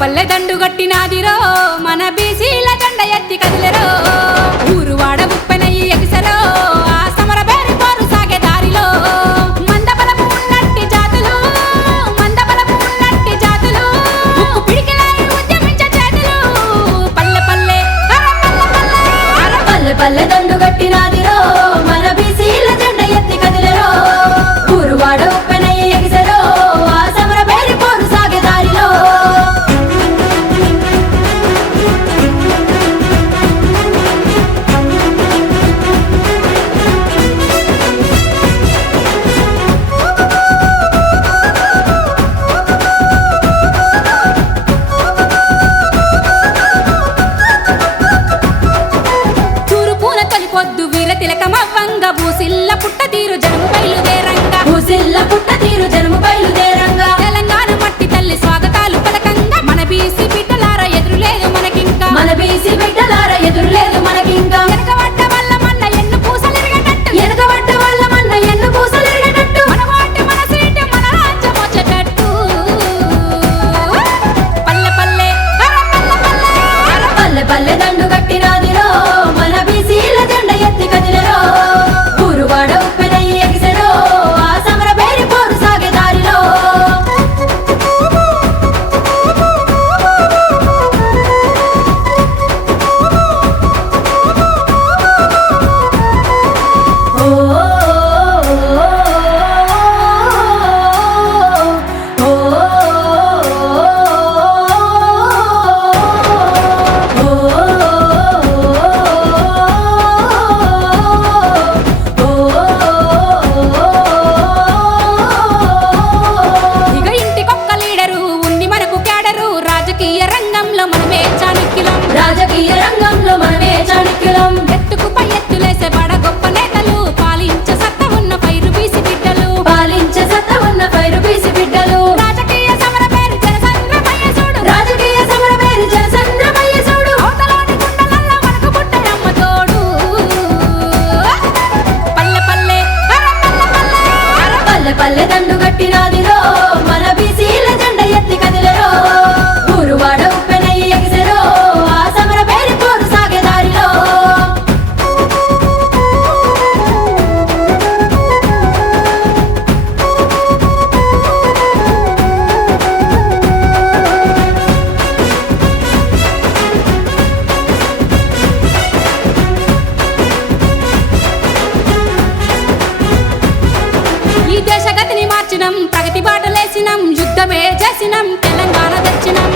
పల్లె దండు గట్టినాదిరో మన బీసీల జెండ ఎత్తి కదిలెరో ఊరువాడ ఉప్పెనయ్యి ఎగిసెరో ఆ సమర బేరి పోరు సాగే దారిలో మందబలపు ఉన్నట్టి జాతులు ఉక్కు పిడికిలై ఉద్యమించే చేతులు పల్లె పల్లె పల్లె పల్లె దండు గట్టినాదిరో మన బీసీల జెండ ఎత్తి కదిలెరో ఊరువాడ ఉప్పెనయ్యి ఎగిసెరో ఆ సమర బేరి పోరు సాగే దారిలో తిలకమవ్వంగా భూసిల్ల పుట్ట తీరు జనము బయలుదేరంగా తెలంగాణ మట్టి తల్లి స్వాగతాలు పలకంగా మన బీసీ బిడ్డలార ఎదురులేదు మనకింకా వెనకబడ్డ వల్ల మన్న ఎన్ను పూసలిరగటట్టు మన వాటి మన సీటు మన రాజ్యం వచ్చేటట్టు పల్లె పల్లె దండు గట్టినాదిరో మన బీసీల జెండ ఎత్తి కదిలెరో ఊరువాడ ఉప్పెనయ్యి ఎగిసెరో ఆ సమర బేరి పోరు సాగే దారిలో రాజకీయ రంగంలో మనమే చాణక్యులం ఎత్తుకు పై ఎత్తులేసే బడ గొప్ప నేతలు పాలించే సత్త ఉన్న పైరు బీసి బిడ్డలు రాజకీయ సమర పేరు జనసంద్రమయ్య చూడు అవతలోని గుండెలల్లో మనకు పుట్టడమ్మ తోడు పల్లె దండు గట్టినాదిరో మన బీసీల జెండ ఎత్తి కదిలెరో ఊరువాడ ఉప్పెనయ్యి ఎగిసెరో ఆ సమర బేరి పోరు సాగే దారిలో ఈ దేశగతిని మార్చినం ప్రగతి బాటలేసినం యుద్ధమే చేసినం తెలంగాణ తెచ్చినం